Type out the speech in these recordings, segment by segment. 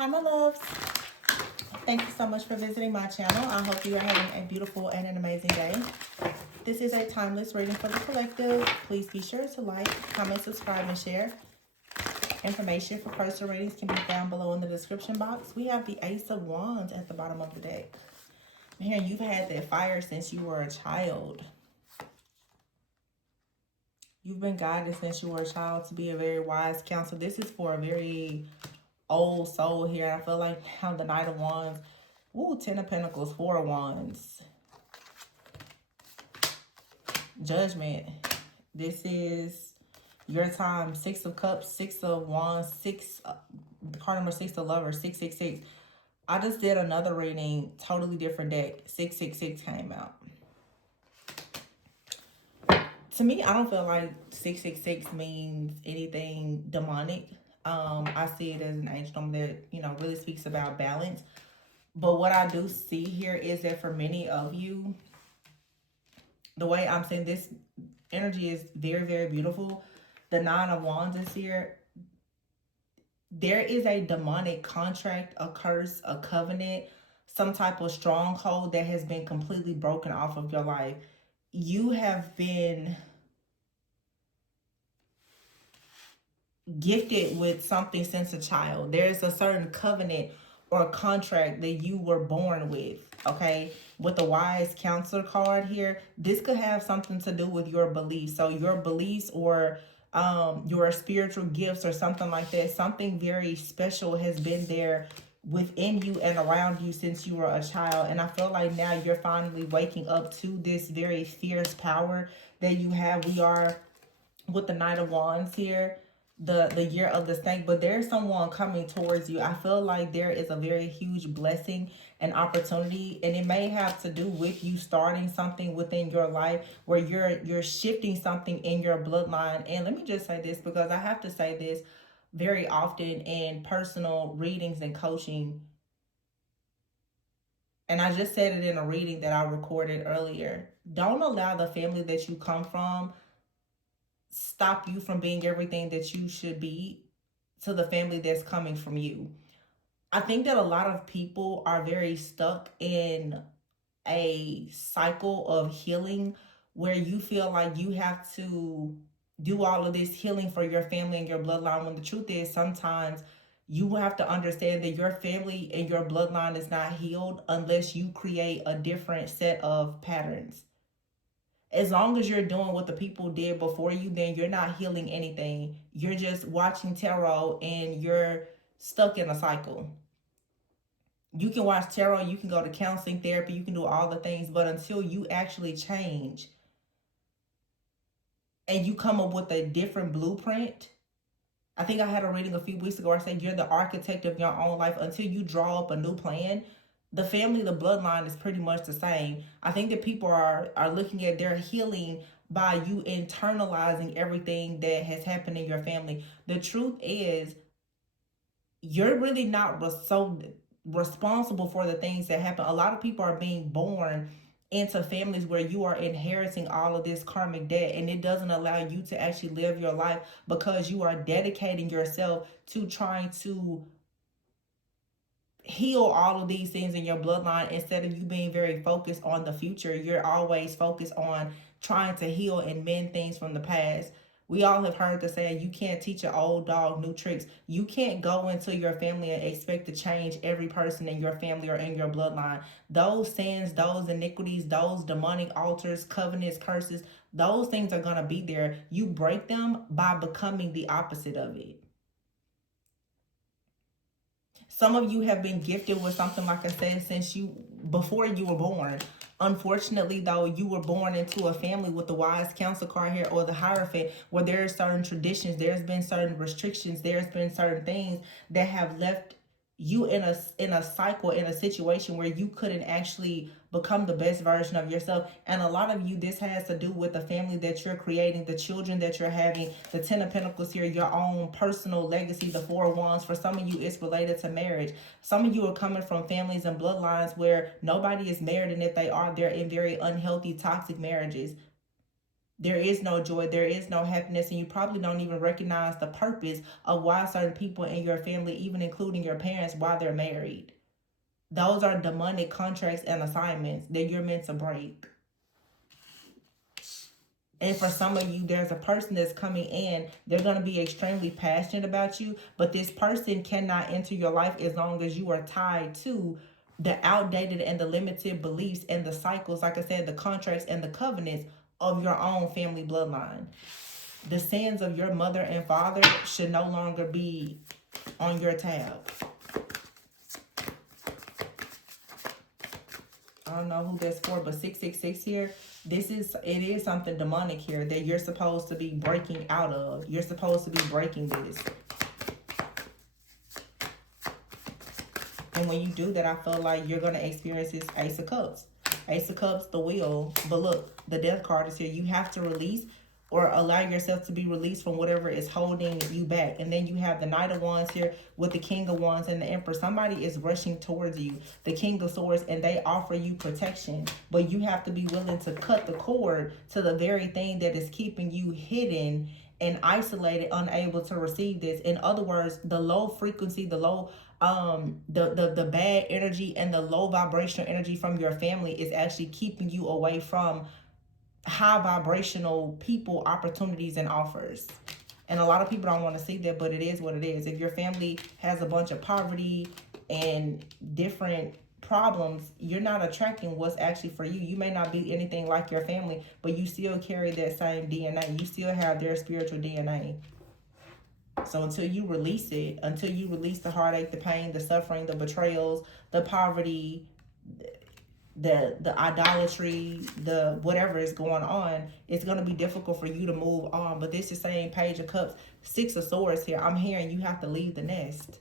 Hi, my loves. Thank you so much for visiting my channel. I hope you are having a beautiful and an amazing day. This is a timeless reading for the collective. Please be sure to like, comment, subscribe, and share. Information for personal readings can be found below in the description box. We have the Ace of Wands at the bottom of the deck. Here, you've had that fire since you were a child. You've been guided since you were a child to be a very wise counselor. This is for a very old soul here. I feel like now the Knight of Wands. Ooh, 10 of Pentacles, 4 of Wands. Judgment. This is your time. 6 of Cups, 6 of Wands, card number 6 of Lovers, 666. I just did another reading, totally different deck. 666 came out. To me, I don't feel like 666 means anything demonic. I see it as an angel number that, really speaks about balance. But what I do see here is that for many of you, the way I'm saying this energy is very, very beautiful. The 9 of Wands is here. There is a demonic contract, a curse, a covenant, some type of stronghold that has been completely broken off of your life. You have been gifted with something since a child. There's a certain covenant or contract that you were born with, okay? With the wise counselor card here, this could have something to do with your beliefs. So your beliefs or your spiritual gifts or something like that, something very special has been there within you and around you since you were a child. And I feel like now you're finally waking up to this very fierce power that you have. We are with the Knight of Wands here, the year of the snake, but there's someone coming towards you. I feel like there is a very huge blessing and opportunity, and it may have to do with you starting something within your life where you're shifting something in your bloodline. And let me just say this, because I have to say this very often in personal readings and coaching, and I just said it in a reading that I recorded earlier. Don't allow the family that you come from stop you from being everything that you should be to the family that's coming from you. I think that a lot of people are very stuck in a cycle of healing where you feel like you have to do all of this healing for your family and your bloodline, when the truth is sometimes you have to understand that your family and your bloodline is not healed unless you create a different set of patterns. As long as you're doing what the people did before you, then you're not healing anything. You're just watching tarot and you're stuck in a cycle. You can watch tarot, you can go to counseling, therapy, you can do all the things, but until you actually change and you come up with a different blueprint. I think I had a reading a few weeks ago where I said you're the architect of your own life. Until you draw up a new plan, the family, the bloodline is pretty much the same. I think that people are looking at their healing by you internalizing everything that has happened in your family. The truth is, you're really not so responsible for the things that happen. A lot of people are being born into families where you are inheriting all of this karmic debt, and it doesn't allow you to actually live your life because you are dedicating yourself to trying to heal all of these things in your bloodline instead of you being very focused on the future. You're always focused on trying to heal and mend things from the past. We all have heard the saying, you can't teach an old dog new tricks. You can't go into your family and expect to change every person in your family or in your bloodline. Those sins, those iniquities, those demonic altars, covenants, curses, those things are going to be there. You break them by becoming the opposite of it. Some of you have been gifted with something, like I said, since before you were born. Unfortunately, though, you were born into a family with the wise counsel card here, or the Hierophant, where there are certain traditions, there's been certain restrictions, there's been certain things that have left you in a cycle, in a situation where you couldn't actually become the best version of yourself. And a lot of you, this has to do with the family that you're creating, the children that you're having. The 10 of Pentacles here, your own personal legacy. The 4 of Wands, for some of you, it's related to marriage. Some of you are coming from families and bloodlines where nobody is married, and if they are, they're in very unhealthy, toxic marriages. There is no joy, there is no happiness, and you probably don't even recognize the purpose of why certain people in your family, even including your parents, why they're married. Those are demonic contracts and assignments that you're meant to break. And for some of you, there's a person that's coming in. They're going to be extremely passionate about you, but this person cannot enter your life as long as you are tied to the outdated and the limited beliefs and the cycles, like I said, the contracts and the covenants of your own family bloodline. The sins of your mother and father should no longer be on your tab. I don't know who that's for, but 666 here. It is something demonic here that you're supposed to be breaking out of. You're supposed to be breaking this. And when you do that, I feel like you're going to experience this Ace of Cups. Ace of Cups, the wheel. But look, the Death card is here. You have to release or allow yourself to be released from whatever is holding you back. And then you have the Knight of Wands here with the King of Wands and the Emperor. Somebody is rushing towards you, the King of Swords, and they offer you protection. But you have to be willing to cut the cord to the very thing that is keeping you hidden and isolated, unable to receive this. In other words, the low frequency, the low the bad energy and the low vibrational energy from your family is actually keeping you away from high vibrational people, opportunities, and offers. And a lot of people don't want to see that, but it is what it is. If your family has a bunch of poverty and different problems, you're not attracting what's actually for you. You may not be anything like your family, but you still carry that same DNA. You still have their spiritual DNA. So until you release it, until you release the heartache, the pain, the suffering, the betrayals, the poverty, the idolatry, the whatever is going on, it's going to be difficult for you to move on. But this is saying Page of Cups, Six of Swords here. I'm hearing you have to leave the nest.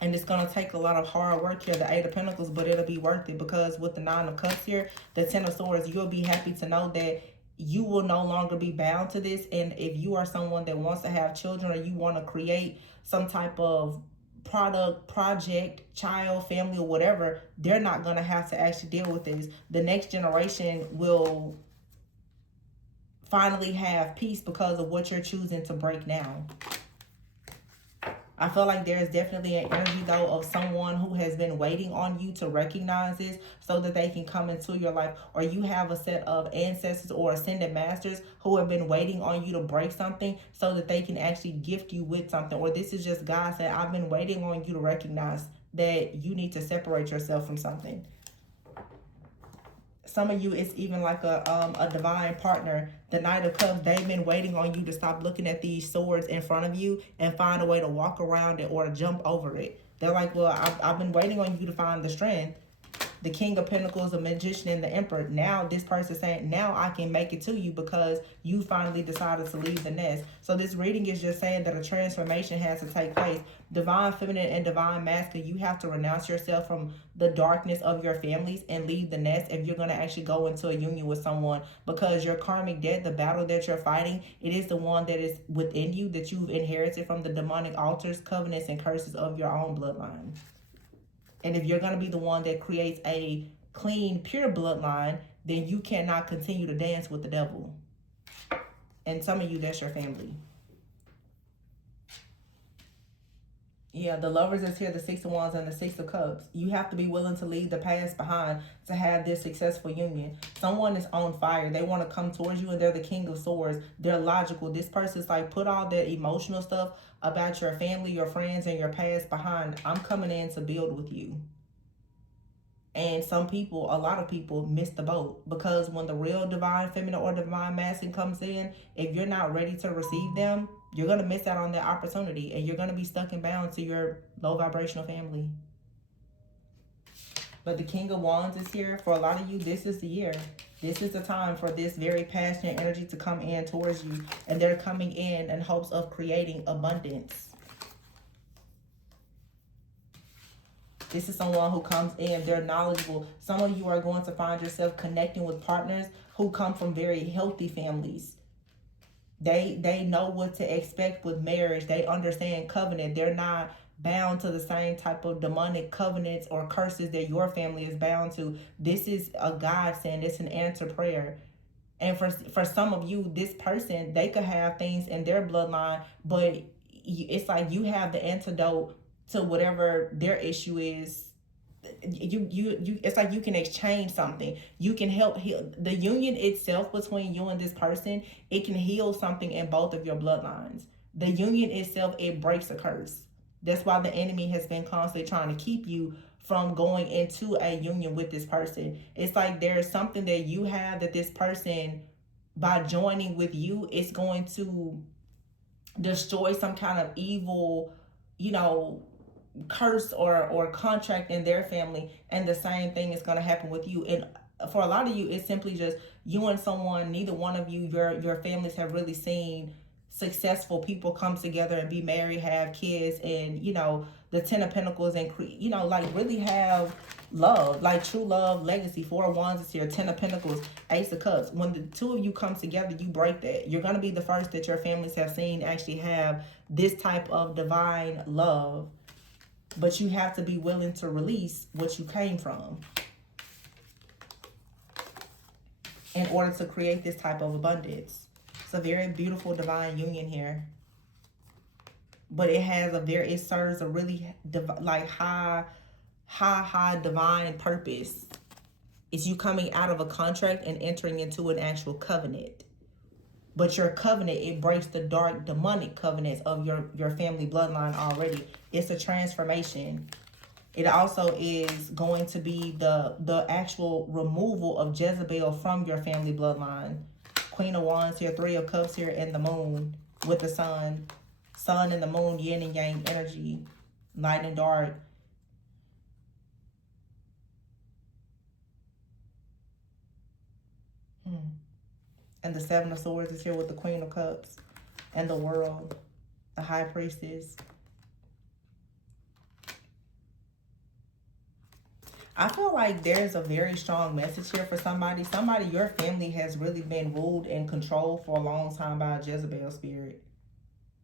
And it's going to take a lot of hard work here, the Eight of Pentacles, but it'll be worth it, because with the Nine of Cups here, the Ten of Swords, you'll be happy to know that you will no longer be bound to this. And if you are someone that wants to have children, or you want to create some type of product, project, child, family, or whatever, they're not going to have to actually deal with this. The next generation will finally have peace because of what you're choosing to break now. I feel like there's definitely an energy, though, of someone who has been waiting on you to recognize this so that they can come into your life. Or you have a set of ancestors or ascended masters who have been waiting on you to break something so that they can actually gift you with something. Or this is just God saying, I've been waiting on you to recognize that you need to separate yourself from something. Some of you, it's even like a divine partner. The Knight of Cups, they've been waiting on you to stop looking at these swords in front of you and find a way to walk around it or to jump over it. They're like, well, I've been waiting on you to find the strength. The King of Pentacles, the Magician, and the Emperor. Now this person saying, now I can make it to you because you finally decided to leave the nest. So this reading is just saying that a transformation has to take place. Divine Feminine and Divine Masculine, you have to renounce yourself from the darkness of your families and leave the nest if you're going to actually go into a union with someone, because your karmic debt, the battle that you're fighting, it is the one that is within you, that you've inherited from the demonic altars, covenants, and curses of your own bloodline. And if you're going to be the one that creates a clean, pure bloodline, then you cannot continue to dance with the devil. And some of you, that's your family. Yeah, the Lovers is here, the Six of Wands and the Six of Cups. You have to be willing to leave the past behind to have this successful union. Someone is on fire. They want to come towards you, and they're the King of Swords. They're logical. This person's like, put all that emotional stuff about your family, your friends, and your past behind. I'm coming in to build with you. And some people, a lot of people, miss the boat, because when the real divine feminine or divine masculine comes in, if you're not ready to receive them, you're going to miss out on that opportunity, and you're going to be stuck and bound to your low vibrational family. But the King of Wands is here. For a lot of you, this is the year. This is the time for this very passionate energy to come in towards you. And they're coming in hopes of creating abundance. This is someone who comes in, they're knowledgeable. Some of you are going to find yourself connecting with partners who come from very healthy families. They know what to expect with marriage. They understand covenant. They're not bound to the same type of demonic covenants or curses that your family is bound to. This is a godsend. It's an answer prayer. And for some of you, this person, they could have things in their bloodline, but it's like you have the antidote to whatever their issue is. You it's like you can exchange something. You can help heal the union itself between you and this person. It can heal something in both of your bloodlines. The union itself, it breaks a curse. That's why the enemy has been constantly trying to keep you from going into a union with this person. It's like there's something that you have that this person, by joining with you, it's going to destroy some kind of evil, you know, curse or contract in their family, and the same thing is going to happen with you. And for a lot of you, it's simply just you and someone, neither one of you, your families have really seen successful people come together and be married, have kids, and you know, the 10 of Pentacles, and you know, like really have love, like true love, legacy. 4 of Wands is here, 10 of Pentacles, Ace of Cups. When the two of you come together, you break that. You're going to be the first that your families have seen actually have this type of divine love. But you have to be willing to release what you came from in order to create this type of abundance. It's a very beautiful divine union here. But it serves a really like high divine purpose. It's you coming out of a contract and entering into an actual covenant. But your covenant, it breaks the dark demonic covenants of your family bloodline already. It's a transformation. It also is going to be the actual removal of Jezebel from your family bloodline. Queen of Wands here, 3 of Cups here, and the moon with the sun. Sun and the moon, yin and yang energy, light and dark. And the 7 of Swords is here with the Queen of Cups and the World, the High Priestess. I feel like there's a very strong message here for somebody. Somebody, your family has really been ruled and controlled for a long time by a Jezebel spirit.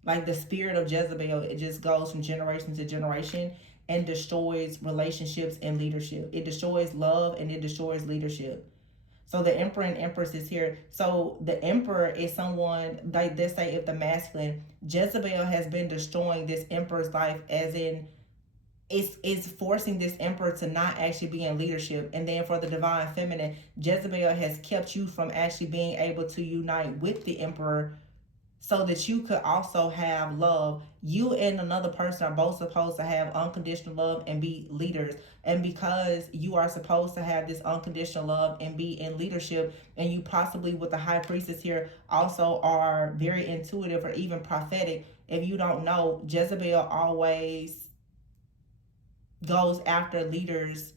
Like the spirit of Jezebel, it just goes from generation to generation and destroys relationships and leadership. It destroys love and it destroys leadership. So the Emperor and Empress is here. So the Emperor is someone, like let's say if the masculine, Jezebel has been destroying this Emperor's life, as in it's forcing this Emperor to not actually be in leadership. And then for the divine feminine, Jezebel has kept you from actually being able to unite with the Emperor so that you could also have love. You and another person are both supposed to have unconditional love and be leaders. And because you are supposed to have this unconditional love and be in leadership, and you possibly with the High Priestess here also are very intuitive or even prophetic. If you don't know, Jezebel always goes after leaders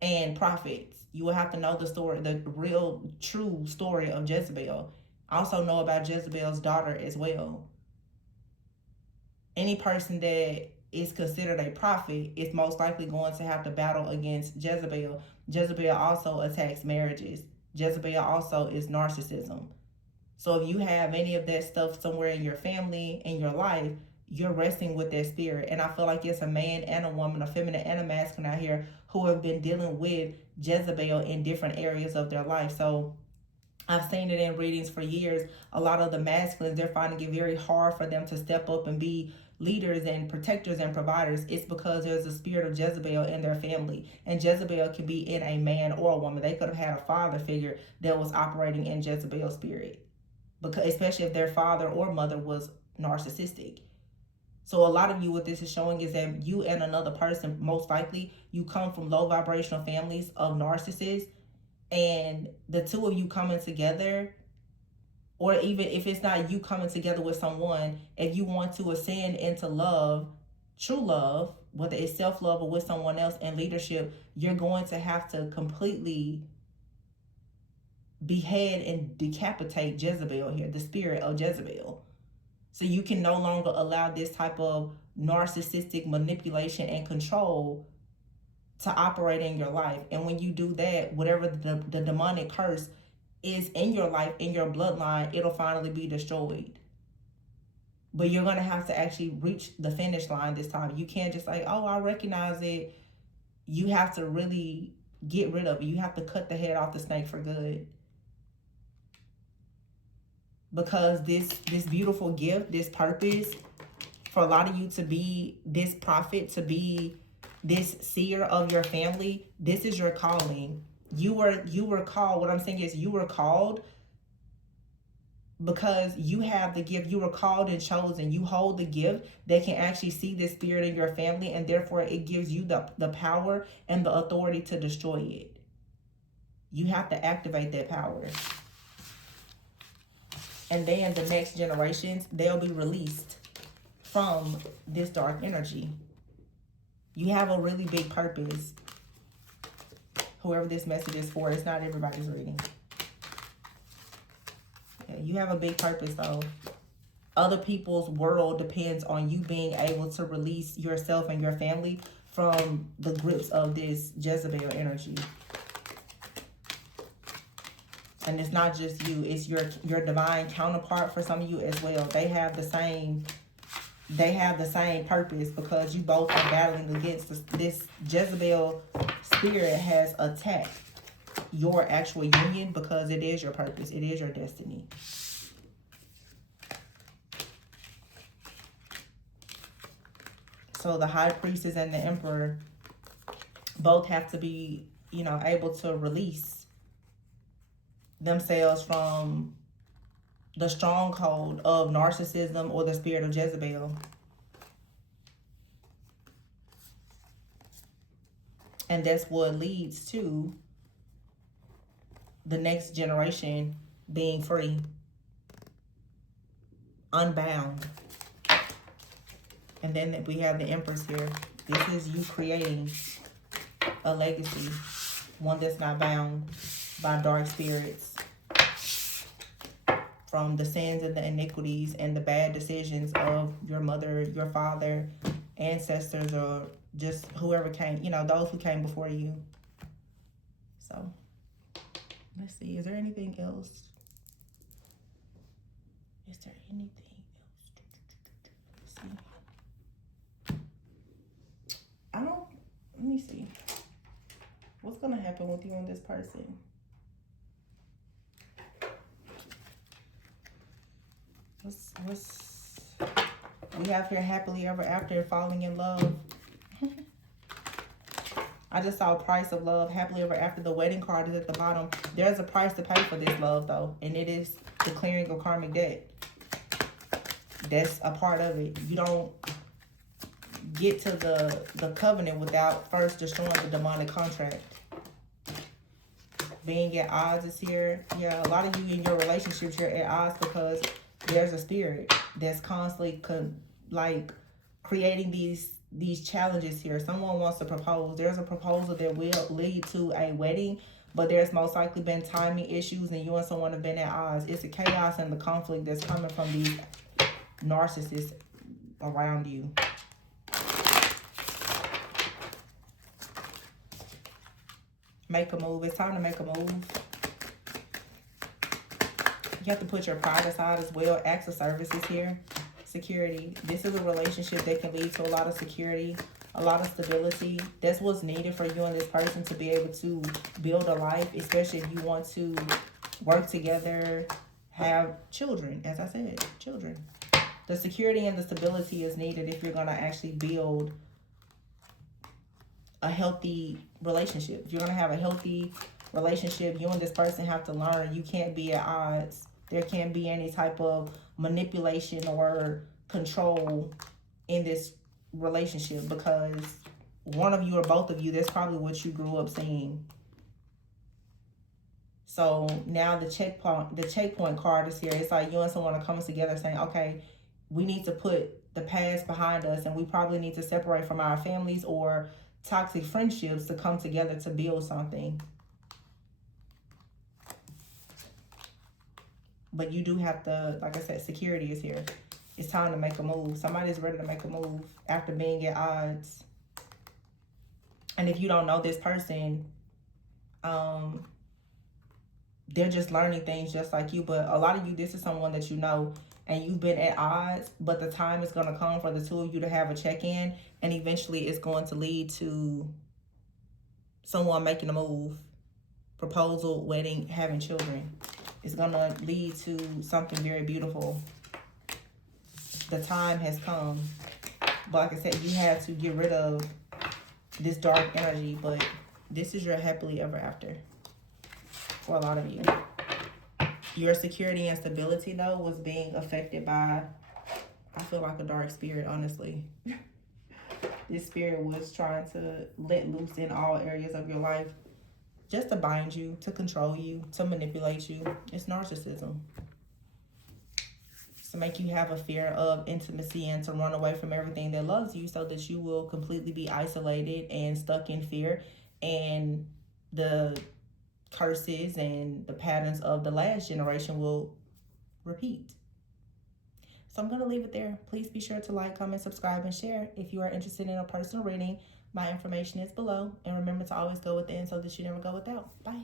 and prophets. You will have to know the story, the real true story of Jezebel. Also know about Jezebel's daughter as well. Any person that is considered a prophet is most likely going to have to battle against Jezebel. Jezebel also attacks marriages. Jezebel also is narcissism. So if you have any of that stuff somewhere in your family, in your life, you're wrestling with that spirit. And I feel like it's a man and a woman, a feminine and a masculine out here who have been dealing with Jezebel in different areas of their life. So I've seen it in readings for years. A lot of the masculines, they're finding it very hard for them to step up and be leaders and protectors and providers. It's because there's a spirit of Jezebel in their family. And Jezebel can be in a man or a woman. They could have had a father figure that was operating in Jezebel's spirit, because especially if their father or mother was narcissistic. So a lot of you, what this is showing is that you and another person, most likely, you come from low vibrational families of narcissists. And the two of you coming together, or even if it's not you coming together with someone, if you want to ascend into love, true love, whether it's self-love or with someone else in leadership, you're going to have to completely behead and decapitate Jezebel here, the spirit of Jezebel. So you can no longer allow this type of narcissistic manipulation and control to operate in your life. And when you do that, whatever the demonic curse is in your life, in your bloodline, it'll finally be destroyed. But you're going to have to actually reach the finish line this time. You can't just like, oh, I recognize it. You have to really get rid of it. You have to cut the head off the snake for good. Because this beautiful gift, this purpose, for a lot of you to be this prophet, to be this seer of your family, this is your calling. You were called. What I'm saying is you were called because you have the gift. You were called and chosen. You hold the gift that can actually see this spirit in your family, and therefore it gives you the power and the authority to destroy it. You have to activate that power. And then the next generations, they'll be released from this dark energy. You have a really big purpose. Whoever this message is for, it's not everybody's reading. Yeah, you have a big purpose though. Other people's world depends on you being able to release yourself and your family from the grips of this Jezebel energy. And it's not just you, it's your divine counterpart for some of you as well. They have the same purpose, because you both are battling against this Jezebel spirit has attacked your actual union, because it is your purpose, it is your destiny. So the high priestess and the emperor both have to be, able to release themselves from the stronghold of narcissism or the spirit of Jezebel. And that's what leads to the next generation being free, unbound. And then we have the Empress here. This is you creating a legacy, one that's not bound by dark spirits, from the sins and the iniquities and the bad decisions of your mother, your father, ancestors, or just whoever came, those who came before you. So let's see, is there anything else? Is there anything else? Let's see. Let me see. What's gonna happen with you and this person? We have here happily ever after, falling in love. I just saw price of love, happily ever after. The wedding card is at the bottom. There's a price to pay for this love though, and it is the clearing of karmic debt. That's a part of it. You don't get to the covenant without first destroying the demonic contract. Being at odds is here. Yeah, a lot of you in your relationships, you're at odds because there's a spirit that's constantly creating these challenges here. Someone wants to propose. There's a proposal that will lead to a wedding, but there's most likely been timing issues and you and someone have been at odds. It's the chaos and the conflict that's coming from these narcissists around you. Make a move. It's time to make a move. You have to put your pride aside as well. Acts of services here. Security. This is a relationship that can lead to a lot of security, a lot of stability. That's what's needed for you and this person to be able to build a life, especially if you want to work together, have children. As I said, children. The security and the stability is needed if you're going to actually build a healthy relationship. If you're going to have a healthy relationship, you and this person have to learn you can't be at odds. There can't be any type of manipulation or control in this relationship, because one of you or both of you, that's probably what you grew up seeing. So now the checkpoint card is here. It's like you and someone are coming together saying, okay, we need to put the past behind us and we probably need to separate from our families or toxic friendships to come together to build something. But you do have to, like I said, security is here. It's time to make a move. Somebody's ready to make a move after being at odds. And if you don't know this person, they're just learning things just like you. But a lot of you, this is someone that you know. and you've been at odds, but the time is going to come for the two of you to have a check-in, and eventually it's going to lead to someone making a move, proposal, wedding, having children. It's going to lead to something very beautiful. The time has come. But like I said, you have to get rid of this dark energy, but this is your happily ever after for a lot of you. Your security and stability, though, was being affected by, I feel like, a dark spirit, honestly. This spirit was trying to let loose in all areas of your life, just to bind you, to control you, to manipulate you. It's narcissism. To make you have a fear of intimacy and to run away from everything that loves you, so that you will completely be isolated and stuck in fear, and the curses and the patterns of the last generation will repeat. So I'm going to leave it there. Please be sure to like, comment, subscribe, and share. If you are interested in a personal reading, my information is below. And remember to always go within so that you never go without. Bye.